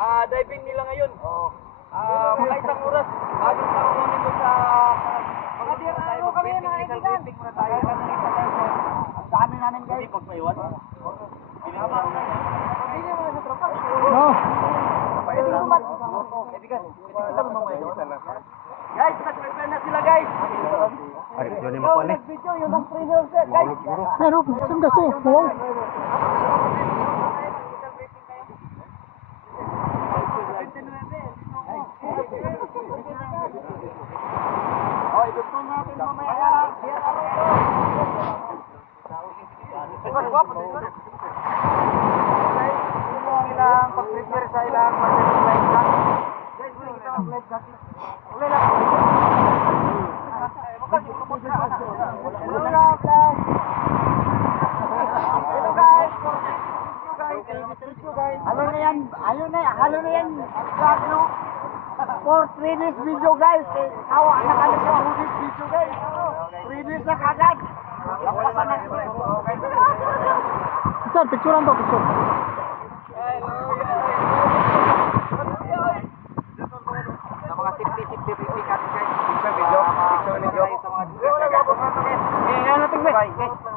diving nila ngayon. Mga isang oras. Bago sa kunin mo sa... Ano kami yan, mga kaibigan? Muna tayo. Ang dami namin guys. Hindi pagpaiwan? Hindi mo na sa tropa. No. Guys, nag-prepare na sila guys. Ay, yun yung makuha eh. Video, yung ang trainer guys. Pero, saan kasi? Wow. Oh, idugtong natin mamaya. Ilang pag-prepare sa ilang live na. Guys, ilang live natin. Uli lang. Hello guys. Halo na yan. Halo na yan. Vlog no. For 3 days video guys. Awa na kami sa 2 days video guys. 3 days na kagad. Lampasan na. Sir, picturean to, picture. Sa mga safety natin guys. Picture video. Ano natin guys?